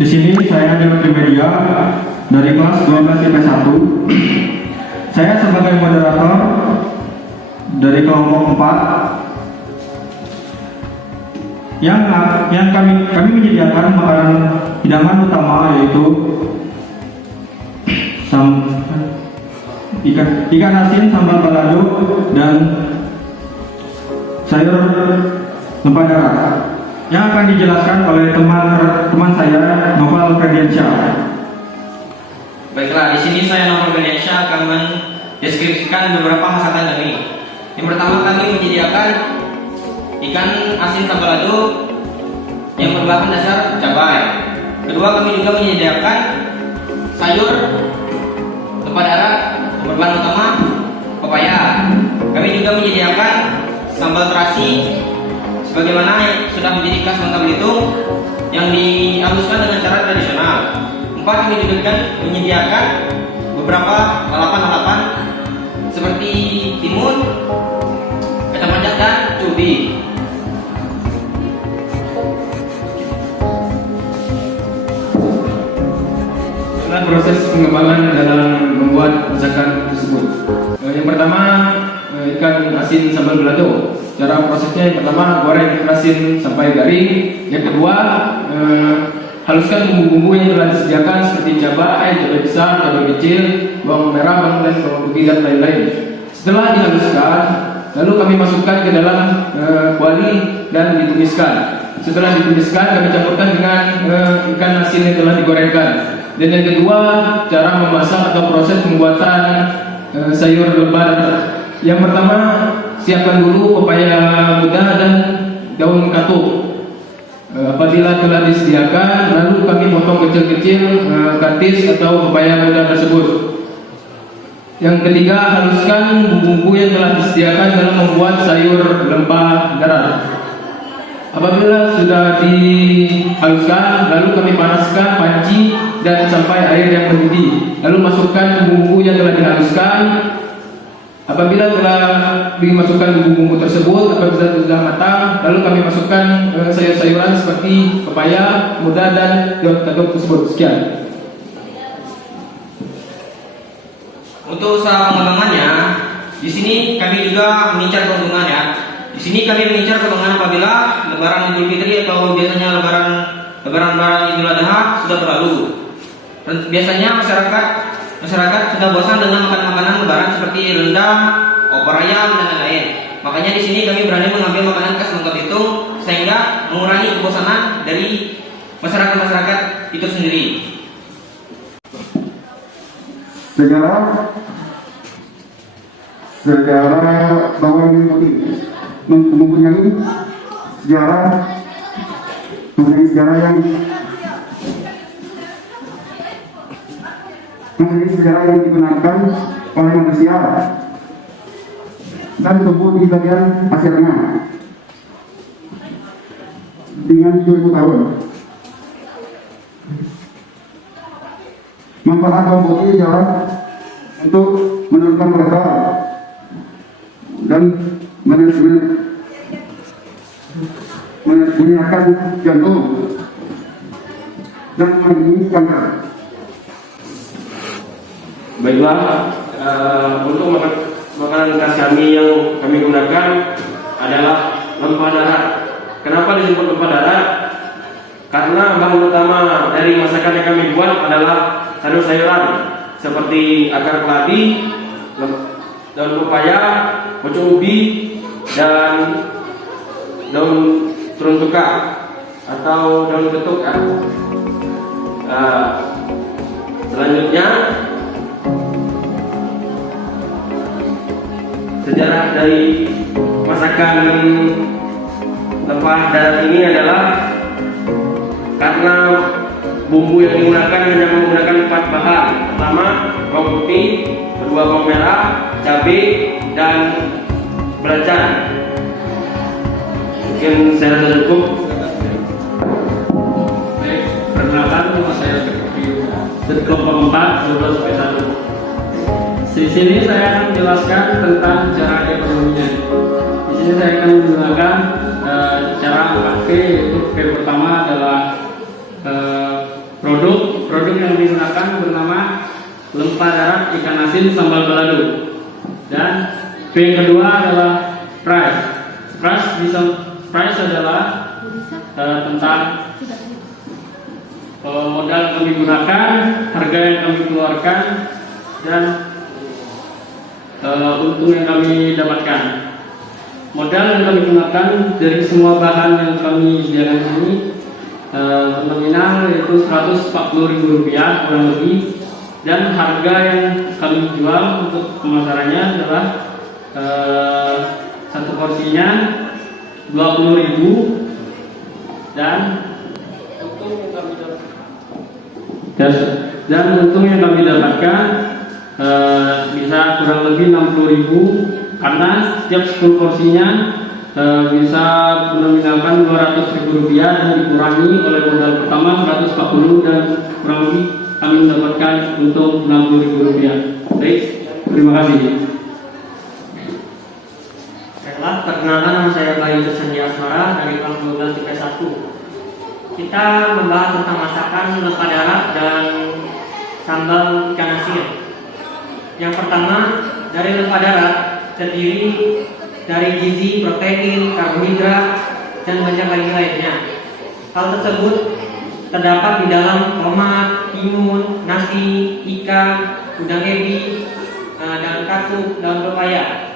Di sini saya dari Trimedia dari kelas 12 IP1. Saya sebagai moderator dari kelompok 4 yang kami menyediakan makanan hidangan utama yaitu ikan asin sambal balado dan sayur lempar yang akan dijelaskan oleh teman saya Novel Ferdiansyah. Baiklah, di sini saya Novel Ferdiansyah akan mendeskripsikan beberapa masakan kami. Yang pertama, kami menyediakan ikan asin sambal balado yang berbahan dasar cabai. Kedua, kami juga menyediakan sayur lempar darat berbahan utama pepaya. Kami juga menyediakan sambal terasi sebagaimana sudah menjadi khas Bangka Belitung yang dihaluskan dengan cara tradisional. 4, kami juga menyediakan beberapa lalapan seperti timun, kacang panjang dan cubi. Inilah proses pengembangan dalam membuat masakan tersebut. Yang pertama, ikan asin sambal balado. Cara prosesnya, yang pertama goreng ikan asin sampai garing. Yang kedua, haluskan bumbu-bumbu yang telah disediakan seperti cabai besar, cabai kecil, bawang merah, bawang dan bawang putih dan lain-lain. Setelah dihaluskan, lalu kami masukkan ke dalam kuali dan ditumiskan. Setelah ditumiskan, kami campurkan dengan ikan asin yang telah digorengkan. Dan yang kedua, cara memasak atau proses pembuatan sayur lebar. Yang pertama, siapkan dulu pepaya muda dan daun katuk. Apabila telah disediakan, lalu kami potong kecil-kecil katis atau pepaya muda tersebut. Yang ketiga, haluskan bumbu-bumbu yang telah disediakan dalam membuat sayur lempar darat. Apabila sudah dihaluskan, lalu kami panaskan panci dan sampai air yang mendidih. Lalu masukkan bumbu yang telah dihaluskan. Apabila telah dimasukkan bumbu-bumbu tersebut, apabila sudah matang, lalu kami masukkan sayur-sayuran seperti pepaya muda dan daun katuk tersebut. Sekian. Untuk usaha pengembangannya, di sini kami juga mengincar keuntungan ya. Di sini kami mengincar keuntungan apabila Lebaran Idul Fitri atau biasanya Lebaran Idul Adha sudah berlalu. Dan biasanya masyarakat sudah bosan dengan makanan Lebaran seperti rendang, opor ayam dan lain-lain. Makanya di sini kami berani mengambil makanan khas Bangka Belitung sehingga mengurangi kebosanan dari masyarakat itu sendiri. Sejarah bawang putih mempunyai sejarah yang digunakan oleh manusia dan tumbuh di bagian Asia Tengah dengan 2000 tahun. Manfaat bawang putih ialah untuk menurunkan kolesterol dan menyehatkan jantung dan melindungi kanker. Baiklah, untuk makanan khas kami yang kami gunakan adalah lempar darat. Kenapa disebut lempar darat? Karena bahan utama dari masakan yang kami buat adalah sayur-sayuran seperti akar keladi, daun pepaya, pocong ubi, dan daun terun tuka atau daun betuk ya. Selanjutnya, sejarah dari masakan lempar darat ini adalah karena bumbu yang digunakan hanya menggunakan 4 bahan. Pertama, bawang putih, kedua bawang merah, cabai, dan belacan. Mungkin saya rasa cukup. Baik, perkenalkan nama saya dari kelompok 4 12 IP1. Di sini saya akan menjelaskan tentang cara ekonominya. Di sini saya akan menggunakan cara memakai, yaitu pertama adalah Produk yang digunakan bernama lempa darat ikan asin sambal balado. Dan P yang kedua adalah price. Price adalah tentang modal yang kami gunakan, harga yang kami keluarkan, dan untung yang kami dapatkan. Modal yang kami gunakan dari semua bahan yang kami sediakan ini nominal yaitu Rp140.000 kurang lebih, dan harga yang kami jual untuk pemasarannya adalah satu porsinya Rp20.000, dan untung yang kami dapatkan bisa kurang lebih Rp60.000, karena setiap 10 porsinya bisa menominalkan Rp200.000 dan dikurangi oleh modal pertama 140, dan kurang lebih kami mendapatkan untung Rp60.000. Baik, terima kasih. Baiklah, perkenalkan, nama saya Bayu Sandi Asmara dari kelas 12 IPS 1. Kita membahas tentang masakan lempa darat dan sambal ikan asin. Yang pertama, dari lempa darat terdiri dari gizi, protein, karbohidrat, dan banyak lagi lainnya. Hal tersebut terdapat di dalam tomat, timun, nasi, ikan, udang ebi, daun kasuk, daun pepaya.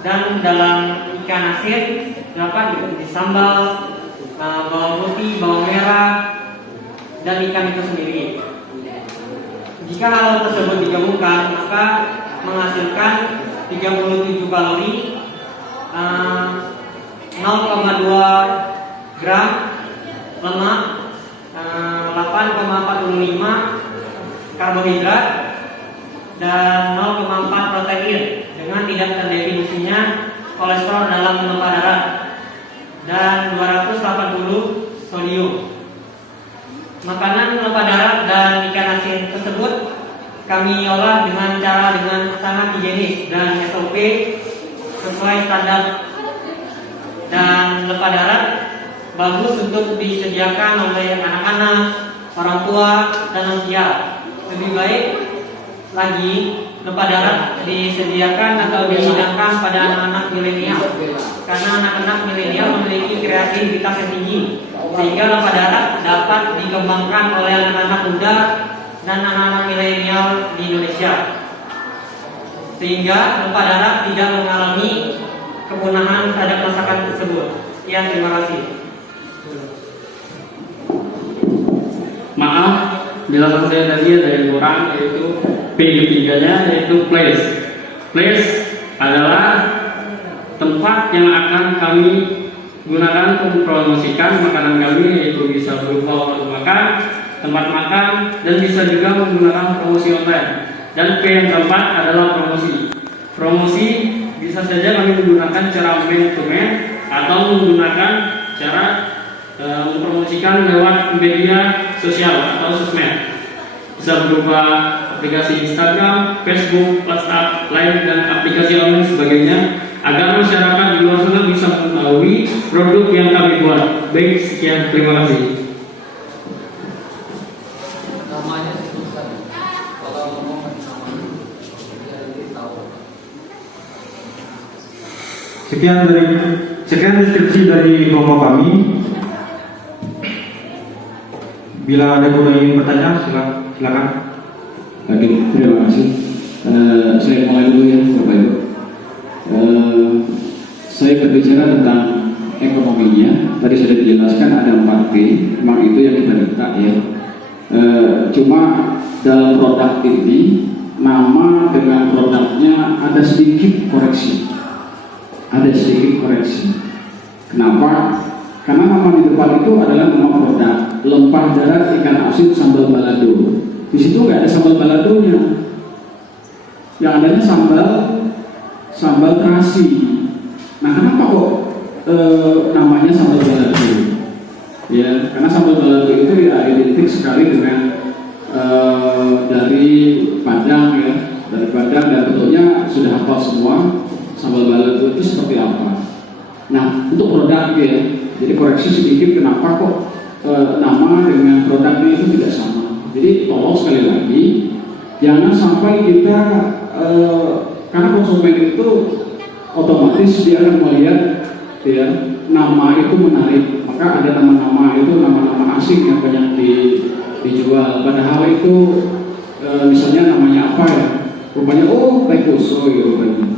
Dan dalam ikan asin dapat disambal bawang putih, bawang merah, dan ikan itu sendiri. Jika hal tersebut digabungkan, maka menghasilkan 37 kalori, 0,2 gram lemak, 8,45 karbohidrat, dan 0,4 protein dengan tidak terdefinisinya kolesterol dalam lempa darat, dan 280 sodium. Makanan lempa darat dan ikan asin tersebut kami olah dengan sangat higienis dan SOP sesuai standar. Dan lempa darat bagus untuk disediakan oleh anak-anak, orang tua, dan lansia. Lebih baik lagi lempa darat disediakan atau dihidangkan pada anak-anak milenial, karena anak-anak milenial memiliki kreativitas yang tinggi, sehingga lempa darat dapat dikembangkan oleh anak-anak muda dan anak-anak milenial di Indonesia, sehingga lempa darat tidak mengalami kepunahan terhadap masakan tersebut. Sekian, terima kasih. Maaf, jelasan saya tadi ada yang kurang, yaitu P3-nya yaitu place. Place adalah tempat yang akan kami gunakan untuk mempromosikan makanan kami, yaitu bisa berupa warung makan, tempat makan, dan bisa juga menggunakan promosi online. Dan P yang keempat adalah promosi. Promosi bisa saja kami menggunakan cara man to man atau menggunakan cara mempromosikan lewat media sosial atau sosmed. Bisa berupa aplikasi Instagram, Facebook, WhatsApp, Line, dan aplikasi online sebagainya, agar masyarakat di luar sana bisa mengetahui produk yang kami buat. Baik, sekian, terima kasih. Sekian deskripsi dari kelompok kami. Bila ada yang ingin bertanya, silakan. Oke, terima kasih. Saya mulai dulu ya, Bapak Ibu. Saya berbicara tentang ekonominya. Tadi sudah dijelaskan ada 4P, memang itu yang kita minta ya. Cuma dalam produk ini, nama dengan produknya ada sedikit koreksi. Kenapa? Karena nama di depan itu adalah nama produk lempa darat ikan asin sambal balado. Di situ nggak ada sambal baladonya. Yang adanya sambal terasi. Nah, kenapa kok namanya sambal balado? Ya, karena sambal balado itu ya identik sekali dengan dari Padang ya, dari Padang, dan bentuknya sudah hafal semua sambal balado itu seperti apa. Nah, untuk produk ya, jadi koreksi sedikit, kenapa kok nama dengan produknya itu tidak sama. Jadi tolong sekali lagi jangan sampai kita karena konsumen itu otomatis dia akan melihat ya nama itu menarik, maka ada nama-nama itu nama-nama asing yang banyak dijual. Padahal itu misalnya namanya apa ya? Rupanya Teguso gitu rupanya.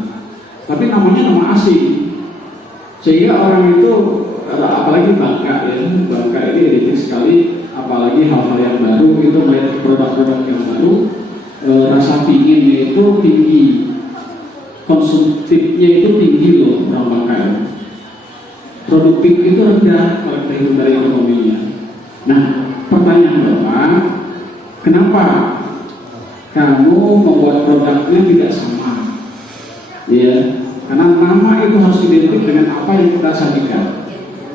Tapi namanya nama asing. Sehingga orang itu apalagi Bangka ya, Bangka ini identik sekali, apalagi hal-hal yang baru itu melihat produk-produk yang baru, rasa pinginnya itu tinggi, konsumtifnya itu tinggi loh orang Bangka. Produktif itu rendah kalau kita hitung dari ekonominya. Nah, pertanyaan Bapak, kenapa kamu membuat produknya tidak sama? Ya, karena nama itu harus identik dengan apa yang kita sajikan.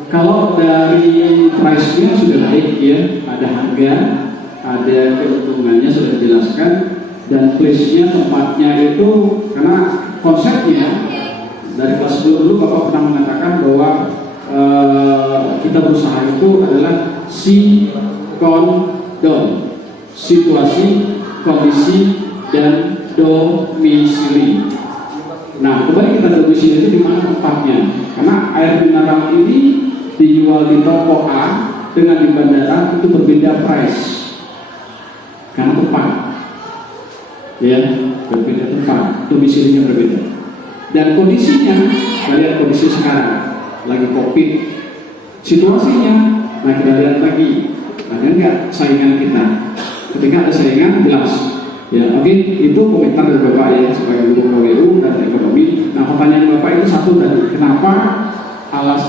Kalau dari price-nya sudah baik ya, ada harga, ada keuntungannya sudah dijelaskan, dan place-nya tempatnya itu karena konsepnya dari kelas dulu Bapak pernah mengatakan bahwa kita berusaha itu adalah situasi, kondisi, dan domisili. Nah, kembali kita domisili itu di mana tempatnya? Karena air mineral ini dijual di toko A dengan di bandara itu berbeda price karena tempat, ya berbeda tempat, domisilinya berbeda. Dan kondisinya, kalian kondisi sekarang lagi COVID, situasinya, nah kita lihat lagi, ada nggak saingan kita? Ketika ada saingan, jelas. Ya, oke, itu komentar dari Bapak ya sebagai guru KWU dan ekonomi. Nah, pertanyaan Bapak itu satu tadi, kenapa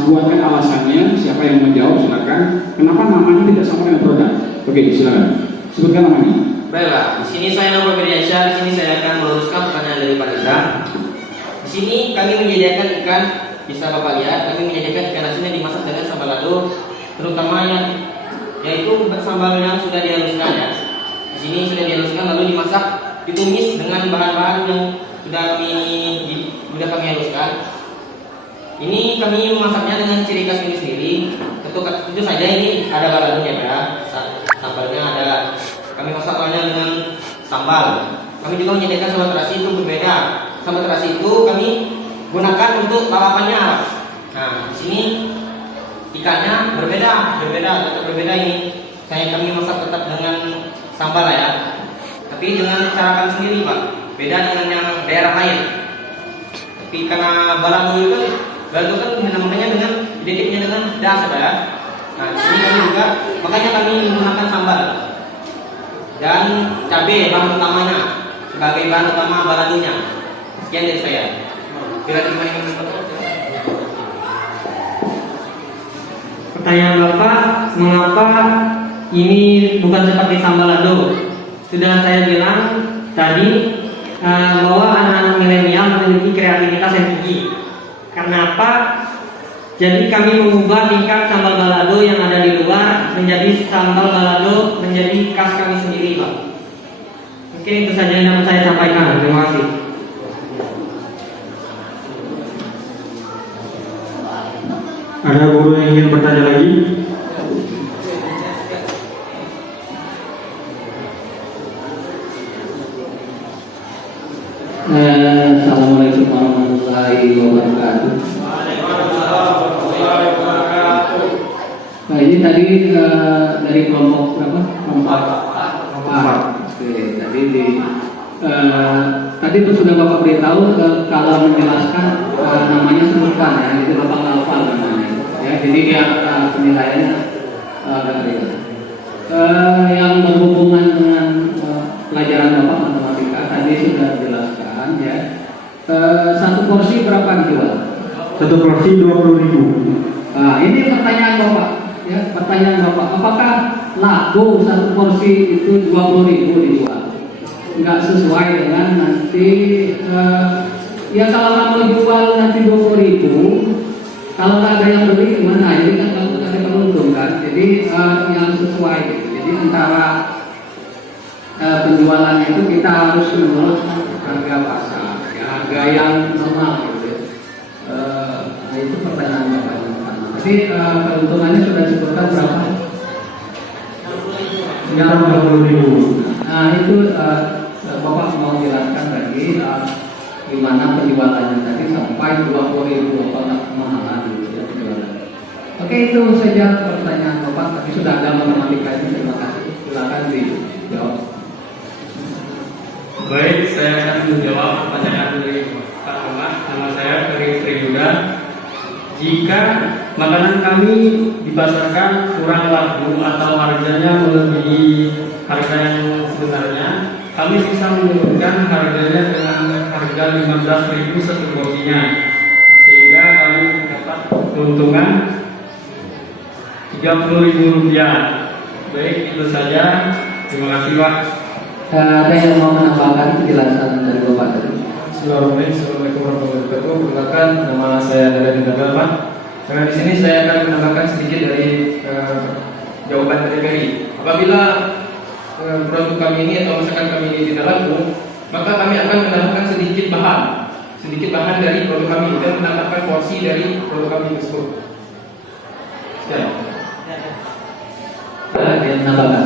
buatkan alasannya? Siapa yang menjawab? Silakan. Kenapa namanya tidak sama dengan produk? Oke, silakan. Sebutkan namanya. Baiklah, di sini saya Nova Berdiansyah. Di sini saya akan meluruskan pertanyaan dari Pak Riza. Di sini kami menyediakan ikan. Bisa Bapak lihat, kami menyediakan ikan asinnya dimasak dengan sambal lado, terutama yaitu sambal yang sudah dihaluskan ya. Di sini sudah dihaluskan lalu dimasak, ditumis dengan bahan-bahan yang sudah kami haluskan. Ini kami memasaknya dengan ciri khas kami sendiri. Tentu saja ini ada baladonya ya, sambalnya ada. Kami masak awalnya dengan sambal. Kami juga menyediakan sambal terasi itu berbeda. Sambal terasi itu kami gunakan untuk lalapannya. Nah, di sini ikannya berbeda ini. Kami masak tetap dengan sambal ya, tapi dengan cara kami sendiri Pak. Beda dengan yang daerah lain. Tapi karena balado itu kan namanya dengan identiknya dengan das ya. Nah, di sini kami juga makanya kami menggunakan sambal dan cabai bahan utamanya sebagai bahan utama baladonya. Sekian dari saya. Pertanyaan Bapak, mengapa ini bukan seperti sambal lado? Sudah saya bilang tadi bahwa anak-anak milenial memiliki kreativitas yang tinggi. Karena apa? Jadi kami mengubah tingkat sambal balado yang ada di luar menjadi sambal balado menjadi khas kami sendiri, Pak. Oke, itu saja yang dapat saya sampaikan. Terima kasih. Ada guru yang ingin bertanya lagi? Assalamualaikum warahmatullahi wabarakatuh. Nah, ini tadi dari kelompok berapa? Kelompok 4. Oke, tadi itu sudah Bapak beritahu kalau menjelaskan namanya sebutkan ya, itu Bapak hafal namanya. Ya, jadi dia penilaiannya agak real. Yang berhubungan dengan pelajaran Bapak matematika tadi sudah dijelaskan ya. Satu porsi berapa dijual? Satu porsi 20.000. Nah, ini pertanyaan Bapak. Ya, pertanyaan Bapak, apakah laku satu porsi itu 20.000 dijual? Enggak sesuai dengan nanti ya kalau kamu jual nanti 20.000, kalau nggak ada yang beli gimana? Ini kan kamu ada penguntung kan? Jadi yang sesuai gitu. Jadi antara penjualan itu kita harus menurut harga pasar, ya, harga yang normal gitu. Itu pertanyaan Bapak. Tapi keuntungannya sudah disebutkan berapa? sekitar 30.000. Nah itu Bapak mau jelaskan tadi di mana penjualannya tadi sampai 20.000 kotak kemahalan gitu ya penjualan. Oke, itu saja pertanyaan Bapak, tapi sudah ada matematikanya. Terima kasih. Silakan dijawab. Baik, saya akan menjawab pertanyaan dari Pak Ahmad. Nama saya Ferry Triyuda. Jika makanan kami dipasarkan kurang laku atau harganya melebihi harga yang sebenarnya, kami bisa menurunkan harganya dengan harga 15.000 satu porsinya, sehingga kami dapat keuntungan 30.000 rupiah. Baik, itu saja. Terima kasih, Pak. Ada yang mau menambahkan penjelasan dari Bapak tadi? Assalamualaikum warahmatullahi wabarakatuh. Perkenalkan, nama saya Dara Dinda Pak. Di sini saya akan menambahkan sedikit dari jawaban dari Ferry. Apabila produk kami ini atau masakan kami ini tidak laku, maka kami akan menambahkan sedikit bahan dari produk kami dan menambahkan porsi dari produk kami tersebut. Sekian. Ada yang menambahkan?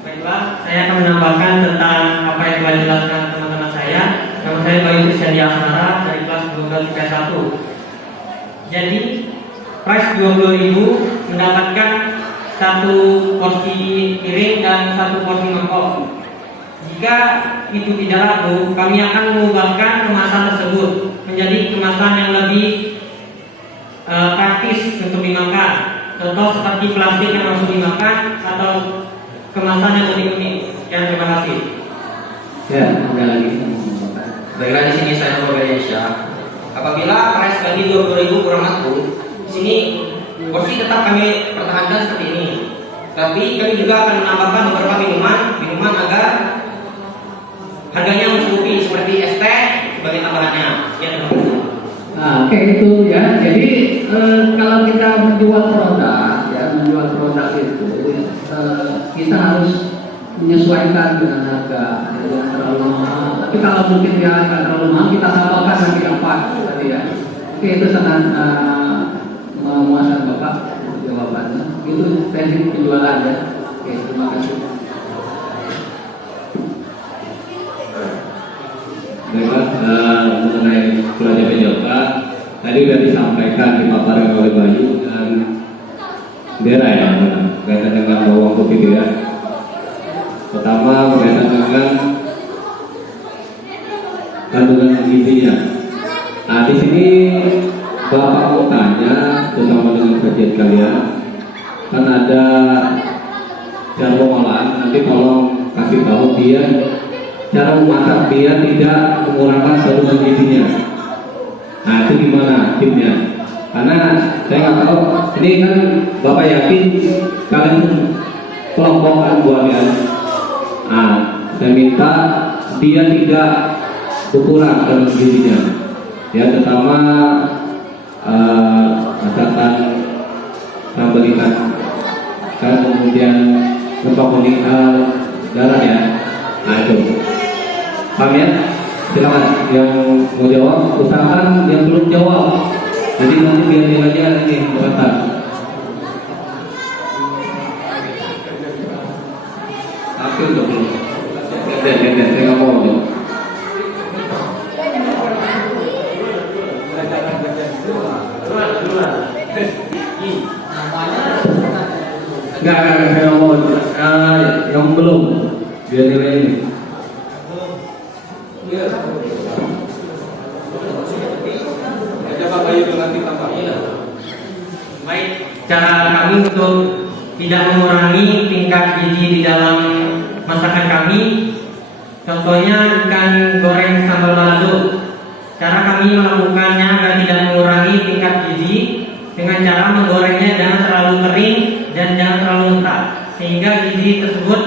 Baiklah, saya akan menambahkan tentang apa yang telah dijelaskan teman-teman saya. Nama saya Bayu Kristiandi Asmara dari kelas 12 IPS 1. Jadi, price 20.000 mendapatkan satu porsi piring dan satu porsi mangkok. Jika itu tidak laku, kami akan mengubahkan kemasan tersebut menjadi kemasan yang lebih praktis untuk dimakan. Contoh seperti plastik yang langsung dimakan atau kemasan yang lebih unik. Sekian, terima kasih. Ya, ada lagi. Baiklah, di sini saya Nova Indonesia. Apabila price bagi 20.000 kurang laku, di sini porsi tetap kami pertahankan seperti ini. Tapi kami juga akan menambahkan beberapa minuman agar harganya mencukupi, seperti es teh sebagai tambahannya. Ya, terima kasih. Nah, oke itu ya. Jadi kalau kita menjual produk itu kita harus menyesuaikan dengan harga, jangan terlalu mahal. Tapi kalau mungkin dia nggak terlalu mahal, kita tambahkan nanti apa tadi ya. Oke, itu sangat memuaskan Bapak jawabannya. Itu teknik penjualan ya. Oke, terima kasih. Baiklah, mengenai pelajar PJK tadi sudah disampaikan dipaparkan oleh Bayu dan Dera ya, berkaitan dengan bawang putih ya. Pertama berkaitan dengan kandungan gizinya. Nah di sini Bapak mau tanya, terutama dengan kajian kalian, kan ada cara pengolahan. Nanti tolong kasih tahu dia cara memasak biar tidak mengurangkan kandungan gizinya. Nah itu gimana tipnya? Karena saya nggak tahu. Ini kan Bapak yakin kalian kelompokan buahnya. Nah saya minta dia tidak berkurang kandungan gizinya. Ya pertama masakan sambal ikan, kan kemudian lemak kuning darah ya. Nah itu. Paham ya? Silakan yang mau jawab, usahakan yang belum jawab. Jadi nanti biar nilainya ini berkata. Akhir udah belum. Gantian, saya nggak mau jawab. Enggak, saya nggak mau. Yang belum biar nilai ini. Baik, cara kami untuk tidak mengurangi tingkat gizi di dalam masakan kami, contohnya ikan goreng sambal balado. Cara kami melakukannya agar tidak mengurangi tingkat gizi dengan cara menggorengnya jangan terlalu kering dan jangan terlalu mentah, sehingga gizi tersebut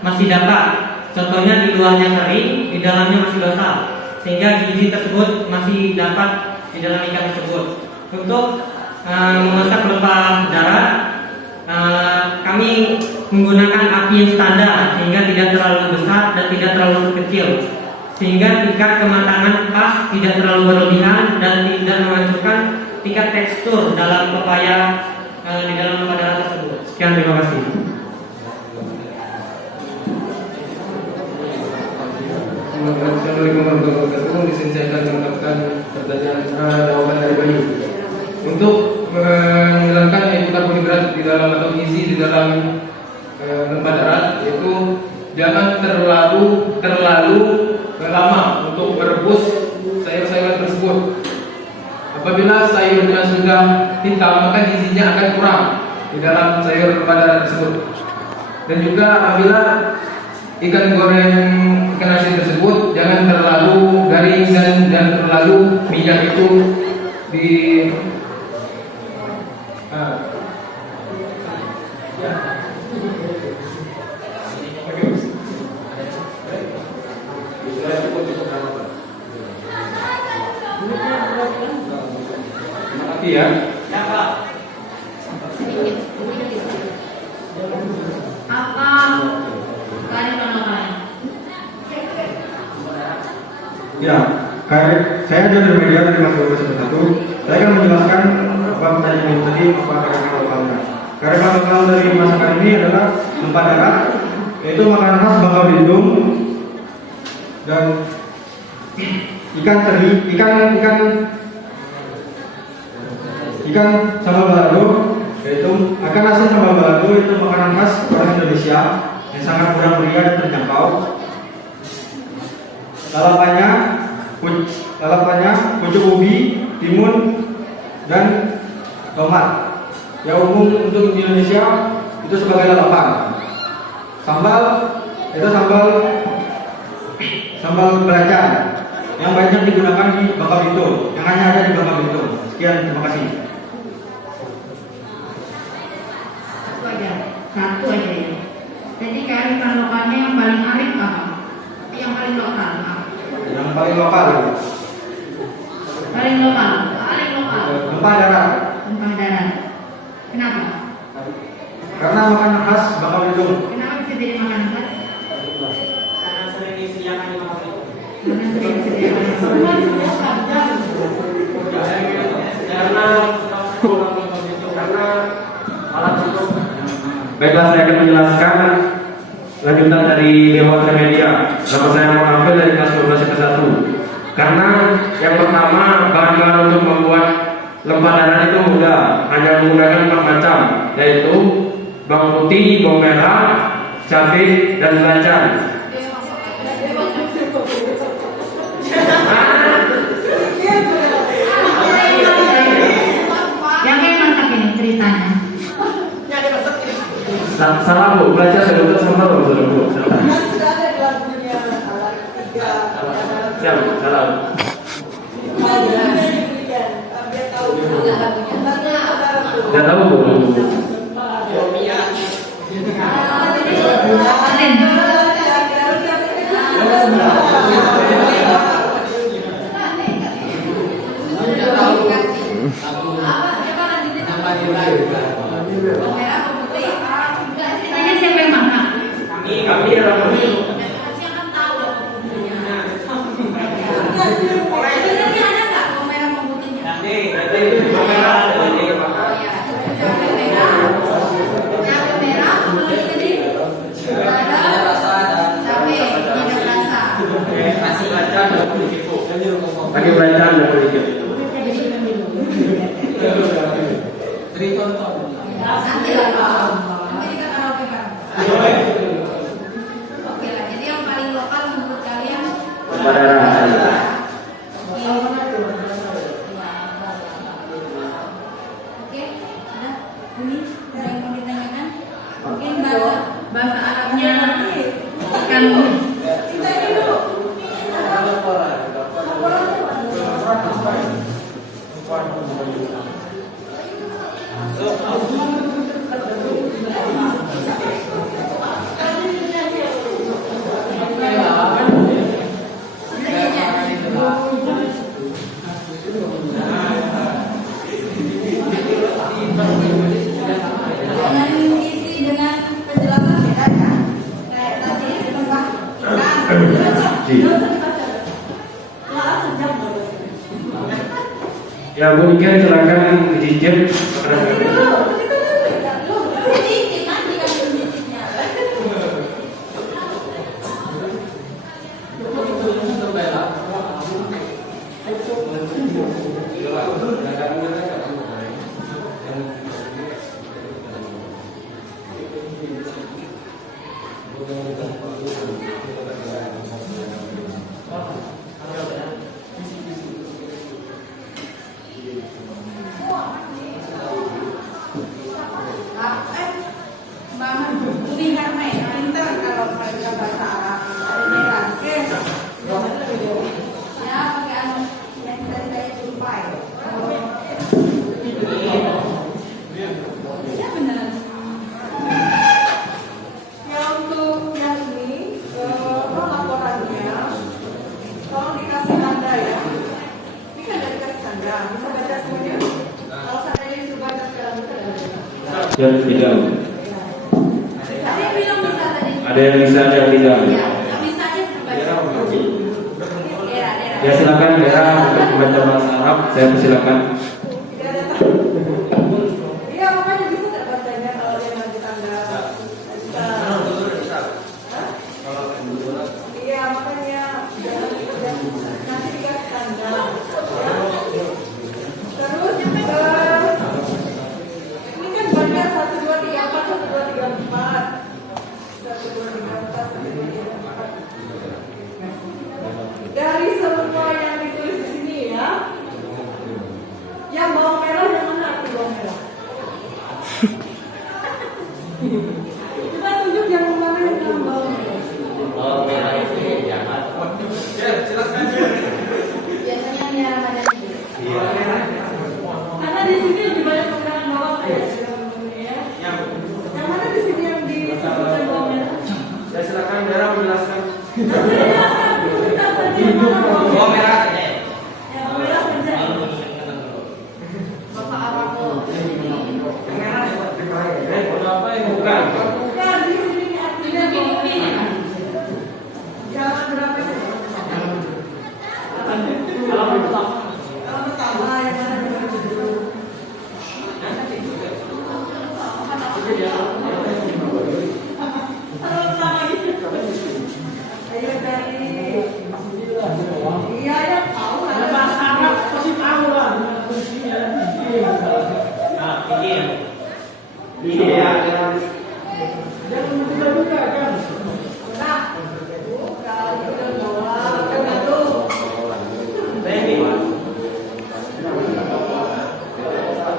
masih dapat. Contohnya di luarnya kering, di dalamnya masih basah, sehingga gizi tersebut masih dapat di dalam ikan tersebut. Untuk memasak lepah darat, kami menggunakan api yang standar sehingga tidak terlalu besar dan tidak terlalu kecil, sehingga tingkat kematangan pas, tidak terlalu berlebihan dan tidak menghancurkan tingkat tekstur dalam pepaya di dalam lepah darat tersebut. Sekian, terima kasih. jangan terlalu lama untuk merebus sayur-sayuran tersebut. Apabila sayurnya sudah hitam, maka gizinya akan kurang di dalam sayur pada tersebut. Dan juga apabila ikan goreng ikan asin tersebut jangan terlalu garing dan terlalu minyak itu di ya. Ya Pak. Apa garis penolakan? Ya, saya dari media dari kelas 12 saya akan menjelaskan apa pertanyaan ini tadi apa karena lokalnya. Karena lokal dari masakan ini adalah lempah darat, yaitu makanan khas Bangka Belitung dan ikan teri, ikan sambal balado, yaitu akan asin sambal balado itu makanan khas orang Indonesia yang sangat murah meriah dan terjangkau. Lalapannya pucuk ubi, timun, dan tomat. Yang umum untuk di Indonesia itu sebagai lalapan. Sambal itu sambal belacan yang banyak digunakan di Bangka Belitung, yang hanya ada di Bangka Belitung. Sekian, terima kasih. Satu aja ya. Jadi kearifan lokalnya yang paling arif apa? Yang paling lokal apa? Yang paling lokal. Paling lokal. Lempah darat. Lempah darat. Kenapa? Karena makanan khas Bangka Belitung. Kenapa bisa jadi makanan khas? Karena sering disediakan di Bangka Belitung. Karena sering disediakan. Karena alat untuk. Baiklah, saya akan menjelaskan lanjutan dari Dewan Media. Nama saya Muhammad dari kelas 12 ke-1. Karena yang pertama, bahan-bahan untuk membuat lempah darat itu mudah, hanya menggunakan 4 macam, yaitu bawang putih, bawang merah, cabai, dan belacan. Yang kayak masak ini ceritanya. Salah Bu, belajar saya udah sama loh, sudah Bu. Siap, salah. Tidak tahu Bu. Ceritanya siapa yang masak? Kami adalah Siapa tahu? Sebenarnya ada nggak bawang merah pemutihnya? pakai belacan dan sedikit. Nanti lah Pak. Nanti kita karaoke Pak. Oke lah, jadi yang paling lokal menurut kalian Pada rasa. Oke, sudah. Ini ada yang mau ditanyakan? Mungkin bahasa Arabnya ikan. Ya Bu Niken, silakan dicicip. dan tidak. Ada yang bisa, ada yang tidak. Ya silakan Dera untuk membaca bahasa Arab. Saya persilakan. Dari semua yang ditulis di sini ya, yang bawang merah yang mana arti bawang merah? Kita tunjuk yang mana yang bawang merah. Bawang merah itu jangan. Silakan. Biasanya di Ramadan ini. Karena di sini lebih banyak penggunaan bawang ya. Yang mana di sini yang disebutkan bawang merah? Ya silakan Dera menjelaskan. Bawang merah saja. Ya, bawang merah saja. Bapak Arafo. Bukan. Bukan di sini artinya bawang merah. Jangan berapa sih? Kalau pertama yang mana dulu? Kalau pertama gitu. Ayo dari. Iya ya tahu. Ada bahasa Arab pasti tahu lah. Nah, pikir. Iya. Jangan buka-buka kan. Nah, buka dua, satu.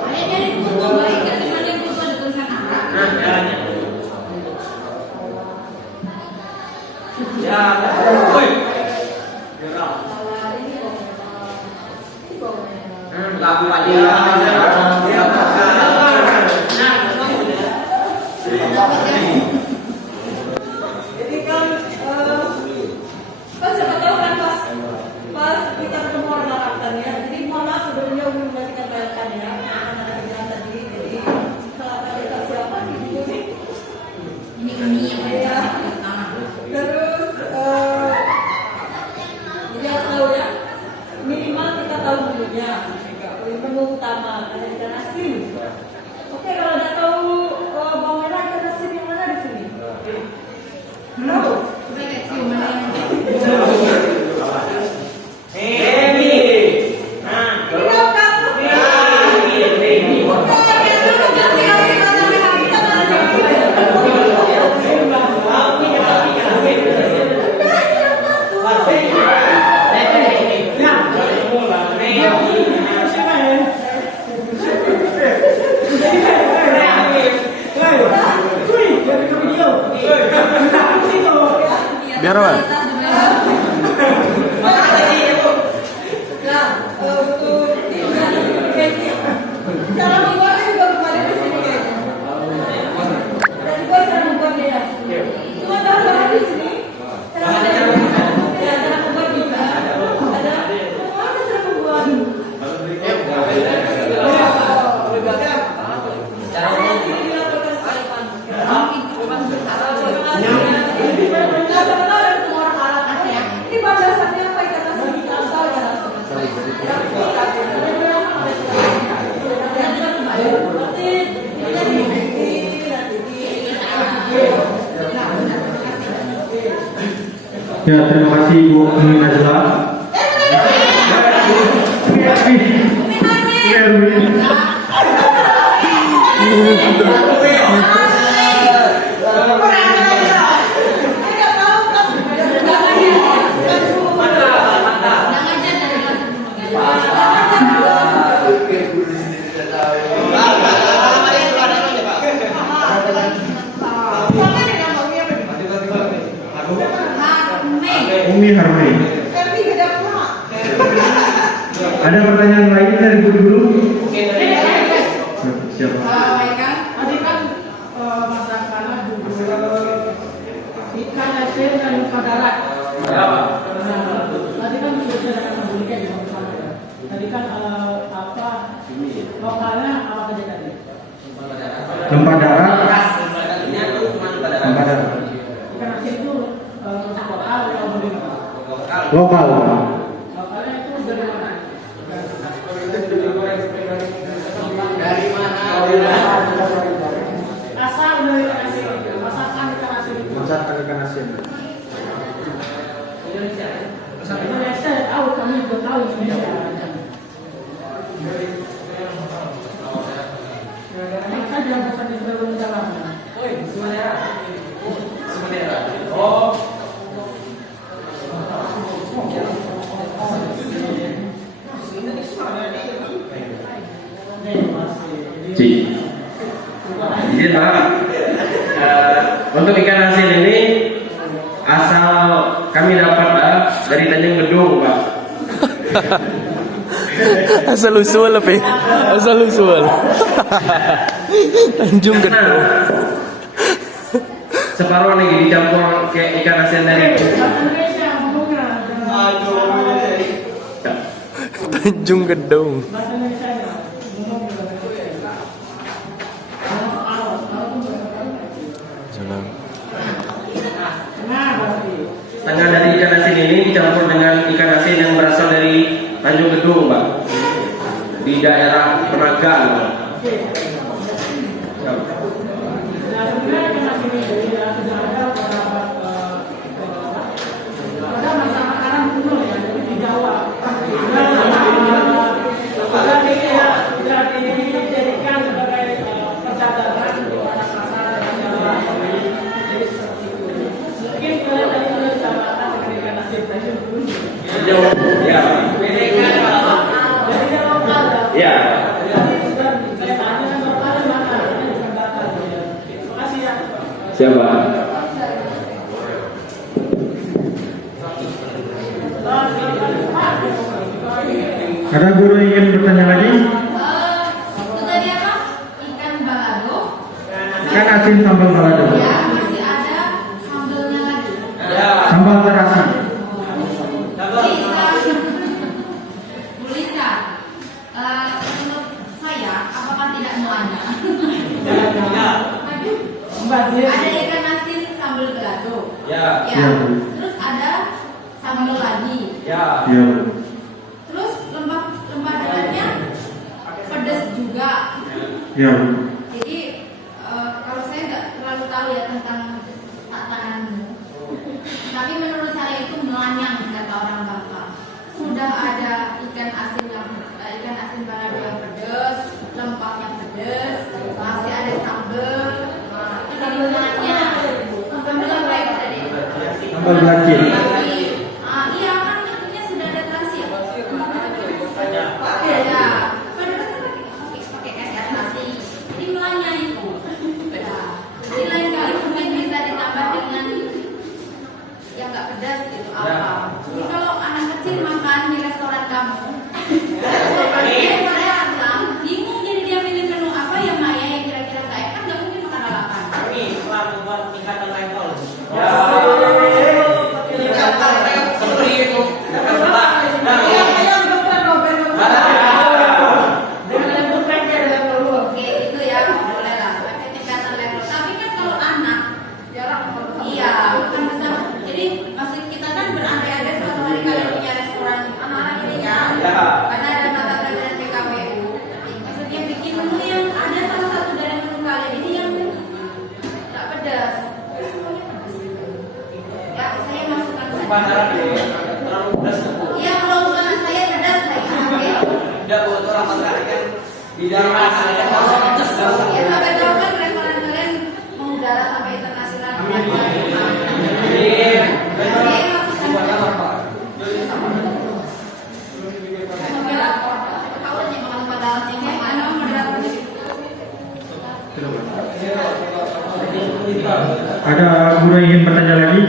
Ada dari buku baik kan di mana buku ada tulisan Arab. Nah, jalannya. Ya, woi. Lagu aja. Jadi kan siapa tahu kan pas kita ketemu orang Arab kan ya. Jadi mohon maaf sebelumnya Umi membagikan bayaran ya. Karena ada kerjaan tadi. Jadi kalau ada siapa di sini? Ini Umi yang Iya. Terus jadi harus tahu ya. Minimal kita tahu dulunya. Menu utama ada ikan asin. Oke, kalau udah tahu bawang merah ikan asin yang mana di sini? Tahu? udah kayak cium mana yang Biar apa? Nah, untuk cara membuatnya juga kemarin di sini kayaknya. Dan juga cara membuatnya. Cuma bahan di sini. Cara membuat juga. Ada cara membuat. Ini pada dasarnya apa ikan asin asal ikan asin. Ya, terima kasih Ibu Umi Najla. Umi Harmai. Ada pertanyaan lain dari guru? Siapa? Tadi kan masakannya ikan asin dan lupa darat. Tadi kan sudah ada membuatnya di sana. Tadi kan apa lokalnya apa saja tadi? Tempat lokal. Lokalnya itu dari mana? Dari mana? Asal dari ikan asin, masakan ikan asin. Masakan ikan asin. Indonesia tahu, kami juga tahu Indonesia. Maka jangan bukan di dalam. Oh. Jadi Pak, untuk ikan asin ini asal kami dapat dari Tanjung Gedung Pak. Asal usul apa? Asal usul. Tanjung Gedung. Separuh lagi dicampur kayak ikan asin dari Tanjung Gedung. Setengah dari ikan asin ini dicampur dengan ikan asin yang berasal dari Tanjung Gedung Pak, di daerah Penagan. Ya. Ya. Siapa? Ada guru yang ingin bertanya lagi? Itu tadi apa? Ikan balado. Ikan asin sambal balado. Ya, masih ada sambalnya lagi. Sambal terasi. Bu Lisa, menurut saya, apakah tidak muanya? Ada ikan asin sambal balado. Ya. Ya. Terus ada sambal lagi. Ya. Ya. Terus lembah dalamnya pedas juga. Ya. Jadi kalau saya nggak terlalu tahu ya tentang tatananmu, tapi menurut saya itu melanyang kata orang Bangka. Sudah ada ikan asin balado yang pedas, lempahnya pedas, masih ada sambal, ini melanyang. Sambal apa itu tadi? Sambal belaci. Iya kan tentunya sudah ada terasi ya. Ada. Pakai kayak nasi. Jadi melanyang itu. Jadi lain kali mungkin bisa ditambah dengan yang nggak pedas gitu apa. Jadi kalau anak kecil makan di restoran kamu, saya bingung jadi dia milih menu apa yang Maya yang kira-kira kayak kan nggak mungkin makan lalapan. Ini buat tingkatan level. Seperti itu. Oke itu ya boleh lah pakai tingkatan level. Tapi kan kalau anak iya kan bisa. Jadi maksud kita kan berandai-andai suatu hari kalian punya restoran anak-anak ini kan. Karena ada mata pelajaran PKPU. Maksudnya bikin menu yang ada salah satu dari menu kalian ini yang nggak pedas. Semuanya pedas. Ya saya masukkan saja. Iya kalau ulangan saya pedas saya. Oke. Tidak buat orang masyarakat di dalam masyarakat. Ya sampai tahu kan restoran kalian mengudara sampai internasional. Ada guru yang ingin bertanya lagi?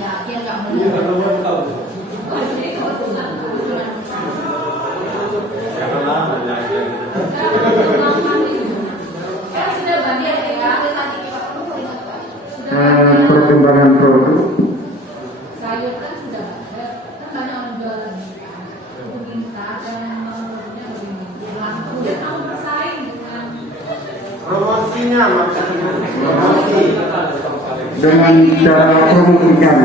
Ya, dia nggak mau. Perkembangan produk dengan cara promosikan.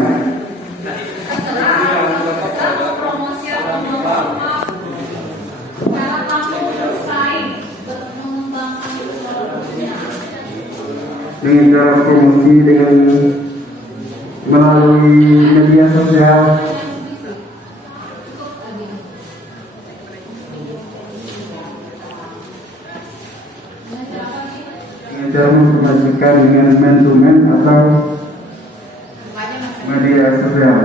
Dengan cara promosi dengan melalui media sosial. Dengan cara mempromosikan dengan man-to-man atau media sosial.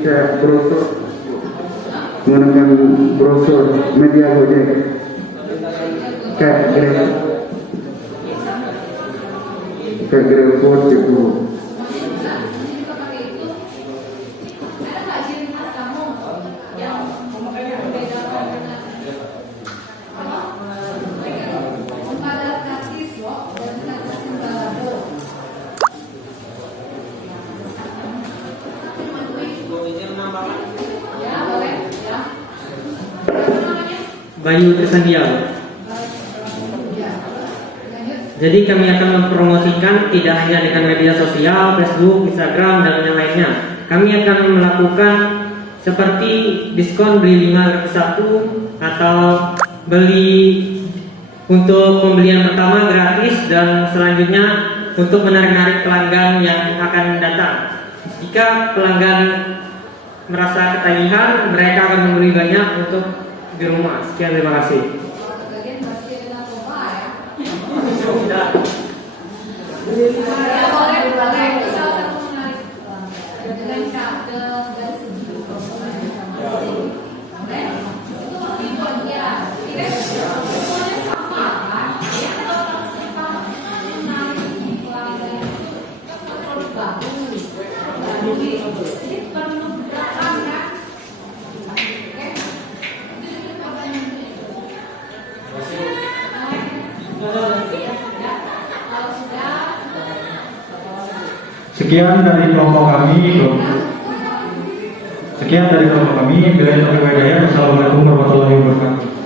Kayak brosur, menggunakan brosur media Gojek, kayak GrabFood gitu. Bayu Tersandial. Jadi kami akan mempromosikan tidak hanya dengan media sosial, Facebook, Instagram, dan yang lainnya. Kami akan melakukan seperti diskon beli 5 gratis 1 atau beli untuk pembelian pertama gratis, dan selanjutnya untuk menarik-narik pelanggan yang akan datang. Jika pelanggan merasa ketagihan, mereka akan membeli banyak untuk di rumah. Sekian, terima kasih. Sekian dari kelompok kami. Bila itu berbeda. Assalamualaikum warahmatullahi wabarakatuh.